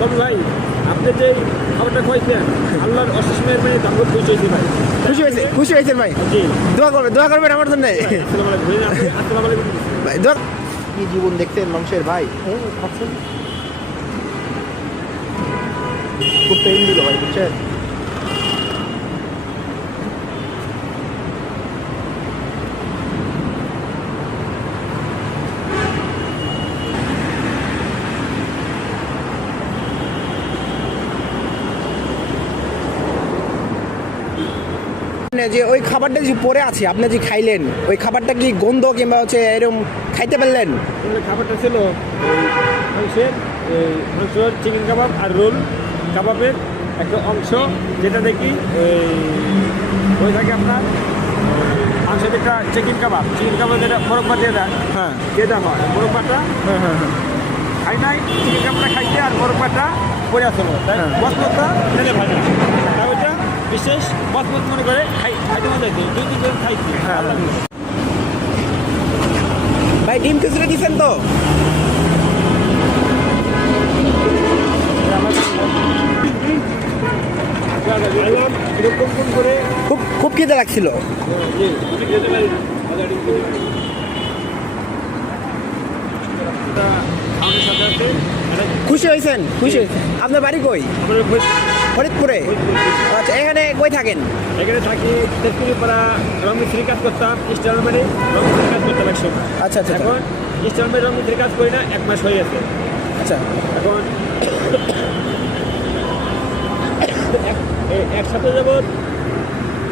তবে ভাই আপনি যে খাবারটা খাইছেন আল্লাহর অশেষ মেহরবানি দাম খুশি হয়েছি ভাই। খুশি হয়েছেন ভাই। জি দোয়া করবেন আমার জন্য আসসালামু আলাইকুম। ভাই দোয়া। কি জীবন দেখছেন মানুষের ভাই, খুব পেইন দিল ভাই, বুঝছেন? যে ওই খাবারটা যে পরে আছে আপনি যে খাইলেন, ওই খাবারটা কি গন্ধ কিংবা হচ্ছে এরকম খাইতে পারলেন? খাবারটা ছিল মাংসের চিকেন কাবাব আর রোল কাবাবের একটা অংশ, যেটা দেখি ওই থাকে আপনার মাংসের একটা চিকেন কাবাব যেটা মোরব্বা দিয়ে দেয়, হ্যাঁ যেটা হয় মোরব্বাটা খাই নাই, চিকেন কাবাবটা খাইতে আর মোরব্বাটা পরে আসলো, তাই মশলাটা তেলে ভাজা, তাই ওইটা বিশেষ মশমত মনে করে খাইতে মজা হয়েছে, 2 দিন ধরে খাইছি। ভাই ডিম খুচরো দিচ্ছেন তো? খুব খুব খিদে লাগছিল। খুশি হয়েছেন? আপনার বাড়ি কই? ফরিদপুরে। আচ্ছা, এখানে কই থাকেন? এখানে থাকি তেজপুরিপাড়া, রংমিস্ত্রি কাজ করতাম, স্টারমেন্টে রংমিস্ত্রি কাজ করতাম একসময়। আচ্ছা আচ্ছা। এখন স্টারমেন্ট রংমিস্ত্রি কাজ করি না, 1 মাস হয়ে গেছে। আচ্ছা, এখন একসাথে যাব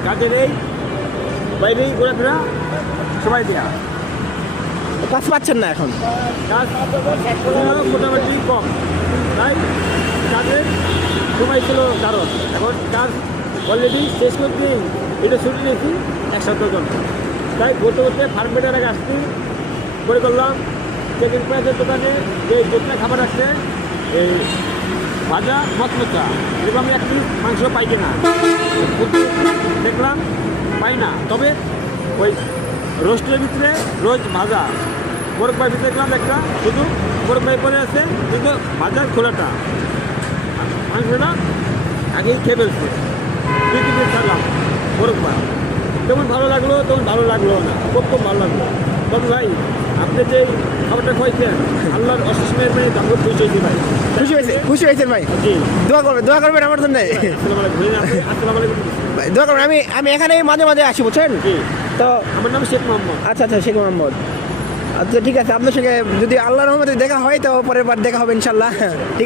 কাজের এই বাইরেই ঘোরাফেরা সবাই দেওয়া কাজ পাচ্ছেন না এখন? কাজ মোটামুটি কম, তাই কাজের সময় ছিল কারণ এখন কাজ অলরেডি শেষ করতে এটা ছুটি নিয়েছি 1 সপ্তাহ জন্য, তাই ঘুরতে ঘুরতে ফার্মেটার আগে আসছি করে করলাম চিকেন প্রাইসের দোকানে যে যেটা খাবার আসছে এই ভাজা মশমচা, এরকম আমি 1 পিস মাংস পাই কিনা দেখলাম, পাই না, তবে ওই রোস্টের ভিতরে রোজ ভাজা মোরব্বার ভিতরে দেখলাম একটা শুধু মোরব্বাই পরে আছে, কিন্তু ভাজার খোলাটা মাংসটা আগেই খেয়ে ফেলছে, 2 পিস ছাড়লাম মোরব্বা, যেমন ভালো লাগলো তেমন ভালো লাগলো না, খুব ভালো লাগলো। তবে ভাই আপনি যে খাবারটা খাইছেন আল্লাহর অশেষ মেহরবানি দাম খুশি হয়েছি ভাই। খুশি হয়েছেন ভাই। জি দোয়া করবেন আমার জন্য। আসসালামু আলাইকুম। ভাই দোয়া করবেন। আমি এখানে মাঝে মাঝে আসি, বুঝছেন তো? আমার নাম শেখ মোহাম্মদ। আচ্ছা আচ্ছা, শেখ মোহাম্মদ। আচ্ছা ঠিক আছে, আপনার সঙ্গে যদি আল্লাহর রহমতে দেখা হয় তো পরের বার দেখা হবে ইনশাল্লাহ। ঠিক আছে।